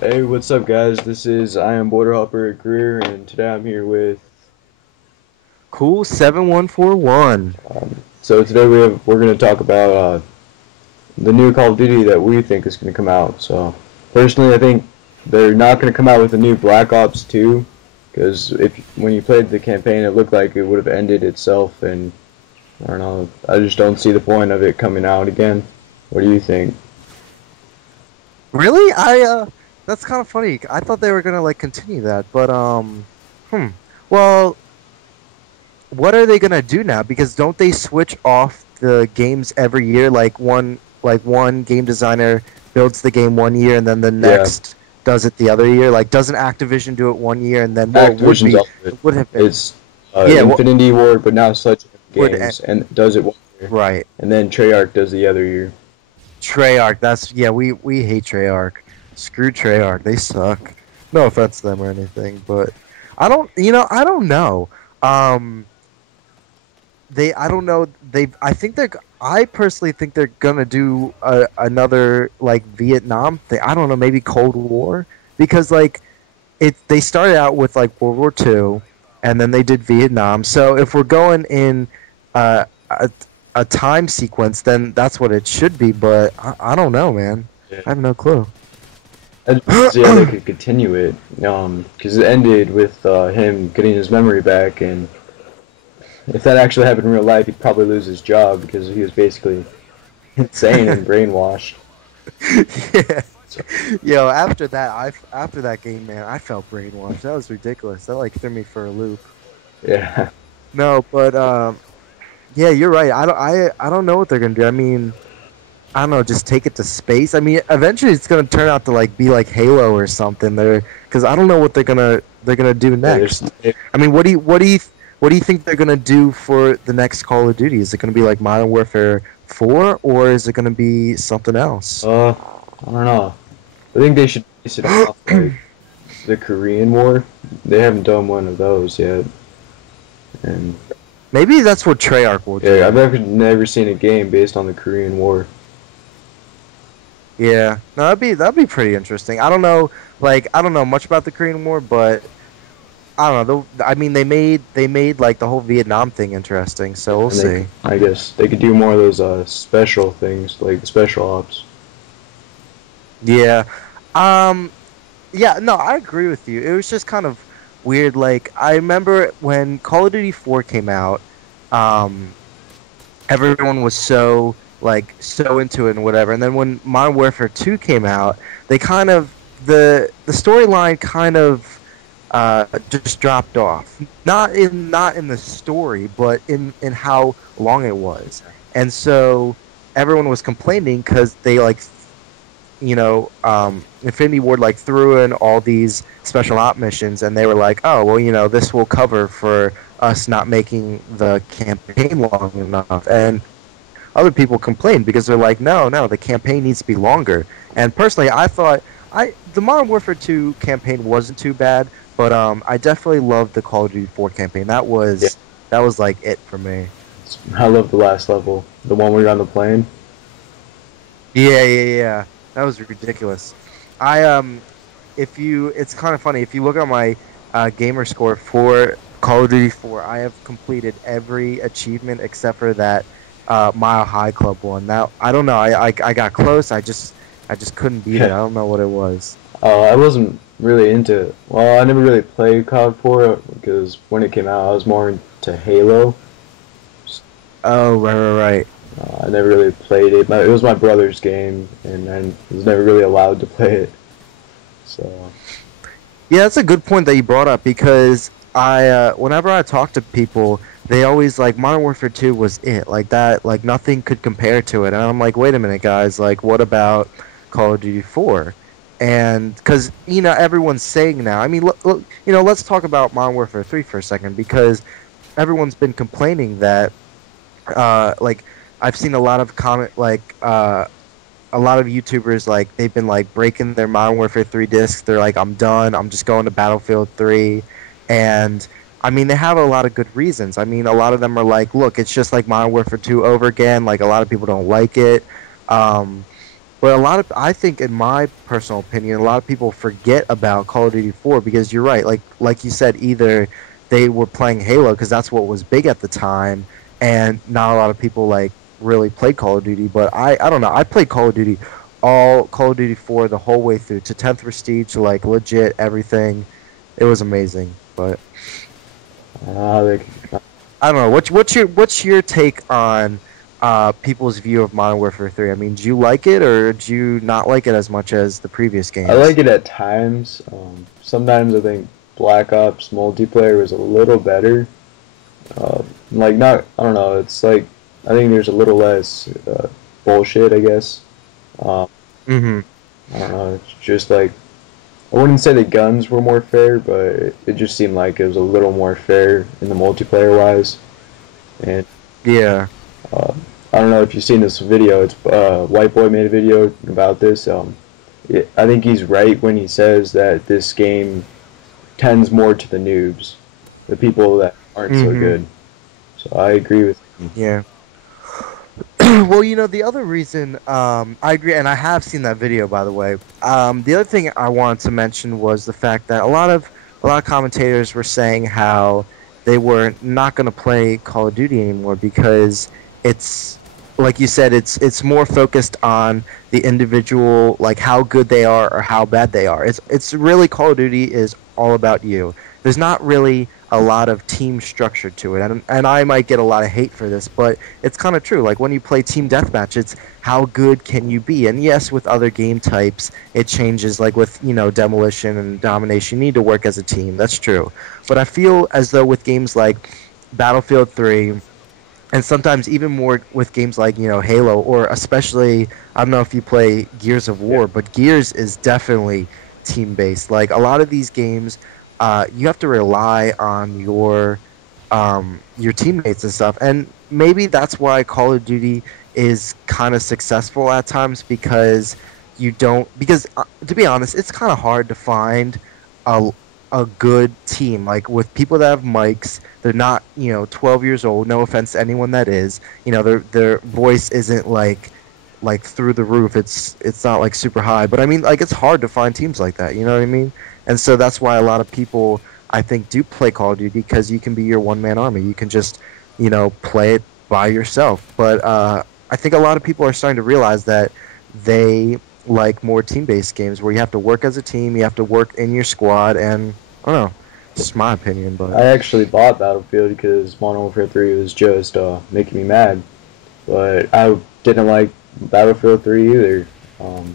Hey, what's up, guys? I am Border Hopper Greer, and today I'm here with. Cool7141. So today we're going to talk about the new Call of Duty that we think is going to come out. So personally, I think they're not going to come out with a new Black Ops 2 because if when you played the campaign, it looked like it would have ended itself, and I don't know. I just don't see the point of it coming out again. What do you think? Really? That's kind of funny. I thought they were gonna like continue that, but hmm. Well, what are they gonna do now? Because don't they switch off the games every year? Like one game designer builds the game one year and then the Yeah, next does it the other year. Like doesn't Activision do it one year and then well Activision's off of it. it would have been It's yeah, what Infinity Ward, but now Sledge would Games and does it one year, right. and then Treyarch does the other year. Treyarch, that's yeah, we hate Treyarch. Screw Treyarch, they suck. No offense to them or anything, but I don't know. Um, I don't know. I think I personally think they're gonna do another like Vietnam thing. I don't know, maybe Cold War because like they started out with like World War II, and then they did Vietnam. So if we're going in uh, a, a time sequence, then that's what it should be. But I don't know, man. Yeah. I have no clue. I'd see how they could continue it, because it ended with him getting his memory back, and if that actually happened in real life, he'd probably lose his job because he was basically insane and brainwashed. Yeah. So, Yo, after that game, man, I felt brainwashed. That was ridiculous. That like threw me for a loop. yeah, No, but yeah, you're right. I don't know what they're gonna do. I mean, I don't know, just take it to space. I mean, eventually it's gonna turn out to like be like Halo or something. Because I don't know what they're gonna do yeah, next. I mean, what do you think they're gonna do for the next Call of Duty? Is it gonna be like Modern Warfare 4 or is it gonna be something else? I don't know. I think they should base it off like the Korean War. They haven't done one of those yet, and Maybe that's what Treyarch will yeah, I've do. never seen a game based on the Korean War. Yeah, no, that'd be pretty interesting. I don't know much about the Korean War, but I don't know. I mean, they made like the whole Vietnam thing interesting, so we'll And see. I guess they could do more of those special things like special ops. Yeah. Um. Yeah. No, I agree with you. It was just kind of weird. Like I remember when Call of Duty 4 came out. Um. Everyone was so into it and whatever. And then when Modern Warfare 2 came out, they kind of the storyline kind of just dropped off. Not in the story, but in how long it was. And so everyone was complaining because they like Infinity Ward like threw in all these special op missions, and they were like, oh well, this will cover for us not making the campaign long enough. And other people complained because they're like, no, the campaign needs to be longer. And personally, I thought the Modern Warfare 2 campaign wasn't too bad, but I definitely loved the Call of Duty 4 campaign. Yeah, That was like it for me. I love the last level, the one where you're on the plane. Yeah. That was ridiculous. I if you it's kind of funny if you look at my gamer score for Call of Duty 4, I have completed every achievement except for that Mile High Club one. Now I don't know. I got close. I just couldn't beat it. I Yeah. don't know what it was. I wasn't really into. Well, I never really played COD 4 because when it came out, I was more into Halo. Oh, right. I never really played it. It was my brother's game, and I was never really allowed to play it. So Yeah, that's a good point that you brought up because whenever I talk to people, they always like Modern Warfare 2 was it. Like that, like nothing could compare to it. And I'm like, wait a minute, guys. Like, what about Call of Duty 4? And because everyone's saying now. I mean, look, let's talk about Modern Warfare 3 for a second because everyone's been complaining that like I've seen a lot of comment like a lot of YouTubers like they've been like breaking their Modern Warfare 3 discs. They're like, I'm done. I'm just going to Battlefield 3, and I mean they have a lot of good reasons. I mean a lot of them are like, look, it's just like Modern Warfare 2 over again. Like a lot of people don't like it. Um, But I think, in my personal opinion, a lot of people forget about Call of Duty 4 because you're right. Like you said, either they were playing Halo because that's what was big at the time, and not a lot of people like really played Call of Duty. But I don't know. I played Call of Duty 4 the whole way through to 10th Prestige, like legit everything. It was amazing. But Like, I don't know. What's your take on people's view of Modern Warfare 3? I mean, do you like it or do you not like it as much as the previous I like games? it at times. Sometimes I think Black Ops multiplayer was a little better. Like not, I don't know. It's like I think there's a little less bullshit, I guess. Um, Mm-hmm. I don't know. It's just like I wouldn't say the guns were more fair, but it just seemed like it was a little more fair in the multiplayer wise. And Yeah. uh, I don't know if you've seen this video. It's White Boy made a video about this. I think he's right when he says that this game tends more to the noobs, the people that aren't so Mm-hmm. good. So I agree with him. Yeah. Well, the other reason I agree, and I have seen that video, by the way. The other thing I wanted to mention was the fact that a lot of commentators were saying how they were not going to play Call of Duty anymore because it's like you said, it's more focused on the individual, like how good they are or how bad they are. It's really, Call of Duty is all about you. There's not really a lot of team structure to it, and I might get a lot of hate for this, but it's kind of true. Like when you play team deathmatch, it's how good can you be? And yes, with other game types, it changes. Like with demolition and domination, you need to work as a team. That's true. But I feel as though with games like Battlefield 3, and sometimes even more with games like Halo, or especially, I don't know if you play Gears of Yeah. War, but Gears is definitely team based. Like a lot of these games, you have to rely on your teammates and stuff, and maybe that's why Call of Duty is kind of successful at times because you don't because to be honest, it's kind of hard to find a a good team, like with people that have mics. They're not 12 years old. No offense to anyone that is. Their voice isn't like through the roof. It's not like super high, but I mean, like, it's hard to find teams like that. You know what I mean? And so that's why a lot of people, I think, do play Call of Duty, because you can be your one man army. You can just play it by yourself. But I think a lot of people are starting to realize that they like more team based games where you have to work as a team, you have to work in your squad, and I don't know, just my opinion, but I actually bought Battlefield because Modern Warfare 3 was just making me mad. But I didn't like Battlefield 3 either. Um,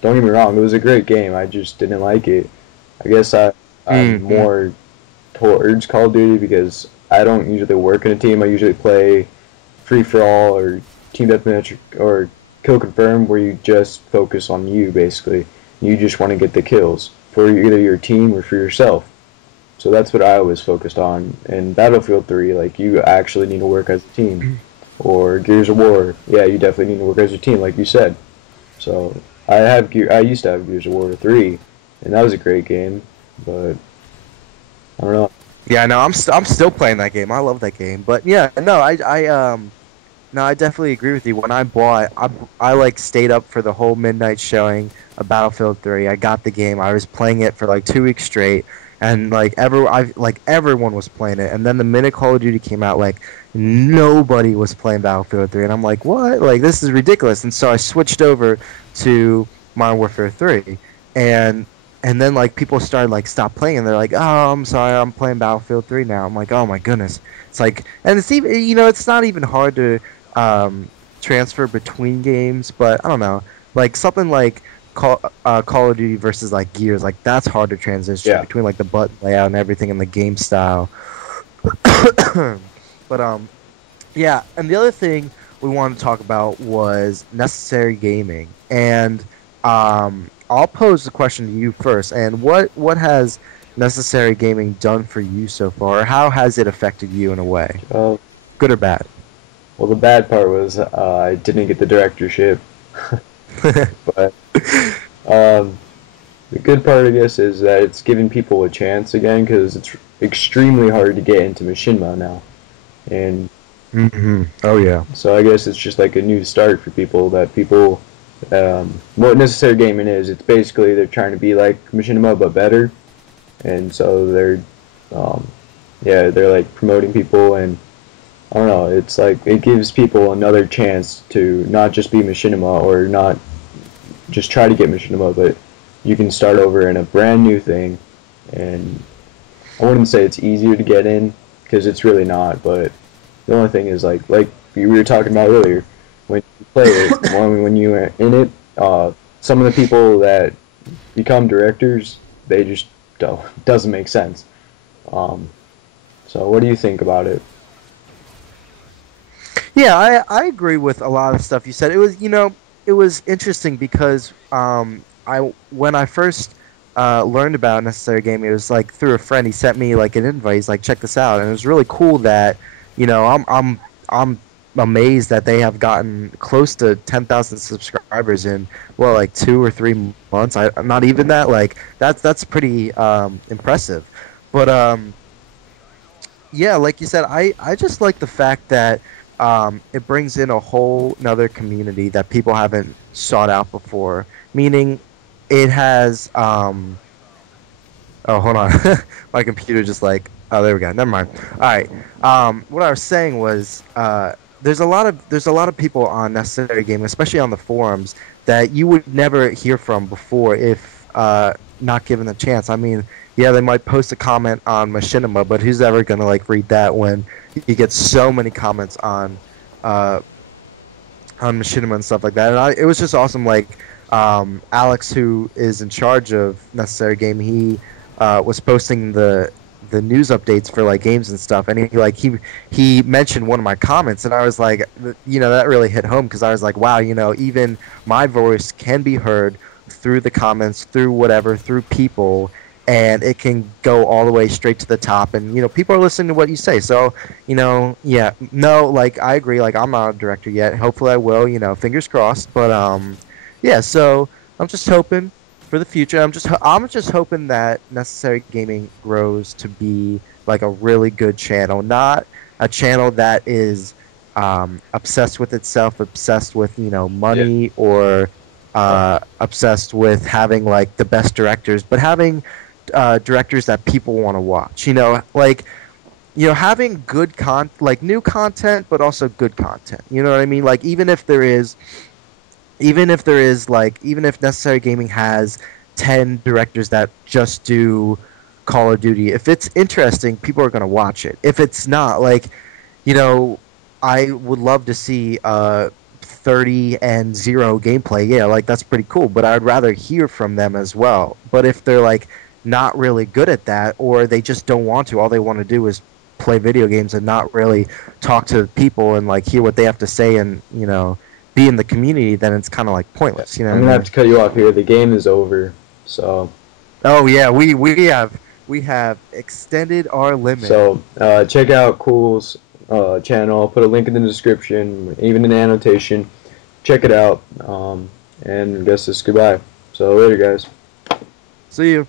don't get me wrong, it was a great game. I just didn't like it. I guess I'm mm-hmm. more towards Call of Duty because I don't usually work in a team. I usually play free for all or team deathmatch or kill confirm, where you just focus on you basically. You just want to get the kills for either your team or for yourself. So that's what I always focused on. In Battlefield 3, like, you actually need to work as a team. Or Gears of War, yeah, you definitely need to work as a team, like you said. So I used to have Gears of War 3, and that was a great game. But I don't know. Yeah, no, I'm still playing that game. I love that game. But yeah, no, no, I definitely agree with you. When I bought, I like stayed up for the whole midnight showing of Battlefield 3. I got the game. I was playing it for like 2 weeks straight, and everyone was playing it. And then the minute Call of Duty came out, like nobody was playing Battlefield 3, and I'm like, what? Like, this is ridiculous. And so I switched over to Modern Warfare 3, and and then like people started like stop playing, and they're like, oh, I'm sorry, I'm playing Battlefield 3 now. I'm like, oh my goodness. It's like, and it's even, it's not even hard to transfer between games, but I don't know, like something like Call of Duty versus like Gears, like that's hard to transition Yeah. between like the button layout and everything and the game style. But yeah, and the other thing we wanted to talk about was necessary gaming, and I'll pose the question to you first. And what has necessary gaming done for you so far? Or how has it affected you in a way, Uh, good or bad? well, the bad part was I didn't get the directorship. But um, the good part, I guess, is that it's giving people a chance again because it's extremely hard to get into machinima now. And Oh yeah. so I guess it's just like a new start for people that people what necessary gaming is. It's basically they're trying to be like Machinima but better, and so um, yeah, they're like promoting people, and I don't know. It's like it gives people another chance to not just be Machinima or not just try to get Machinima, but you can start over in a brand new thing. And I wouldn't say it's easier to get in because it's really not. But the only thing is like we were talking about earlier, when you play it, when you are in it, some of the people that become directors, they just doesn't make sense. Um, so what do you think about it? Yeah, I agree with a lot of stuff you said. It was, it was interesting because I when I first learned about Necessary Gaming, it was like through a friend. He sent me like an invite. He's like, check this out, and it was really cool that I'm amazed that they have gotten close to 10,000 subscribers in like 2 or 3 months. I'm not even that. Like that's pretty impressive. But yeah, like you said, I just like the fact that it brings in a whole another community that people haven't sought out before. Meaning, it has. Oh, hold on, my computer just like. Oh, there we go. Never mind. All right. What I was saying was, there's a lot of people on Necessary Gaming, especially on the forums, that you would never hear from before if not given the chance. I mean, yeah, they might post a comment on Machinima, but who's ever gonna like read that when you get so many comments uh, on Machinima and stuff like that? And it was just awesome. Like Alex, who is in charge of Necessary Game, he was posting the news updates for like games and stuff, and he mentioned one of my comments, and I was like, that really hit home because I was like, wow, even my voice can be heard through the comments, through whatever, through people, and it can go all the way straight to the top, and people are listening to what you say. So yeah, no, like I agree, like I'm not a director yet. Hopefully I will, fingers crossed. But yeah, so I'm just hoping for the future. I'm just hoping that Necessary Gaming grows to be like a really good channel, not a channel that is obsessed with itself, obsessed with Yeah. money, or obsessed with having like the best directors, but having directors that people want to watch. Like having like new content, but also good content. You know what I mean? Like even if Necessary Gaming has 10 directors that just do Call of Duty, if it's interesting, people are going to watch it. If it's not, like, you know, I would love to see 30-0 gameplay. Yeah, like that's pretty cool, but I'd rather hear from them as well. But if they're like not really good at that, or they just don't want to, all they want to do is play video games and not really talk to people and like hear what they have to say, and be in the community, then it's kind of like pointless. You know I'm what I gonna have mean? to cut you off here. The game is over. So Oh yeah, we have extended our limit. check out Cool's channel. I'll put a link in the description, even in the annotation. Check it out. And I guess it's goodbye. So later, guys. See you.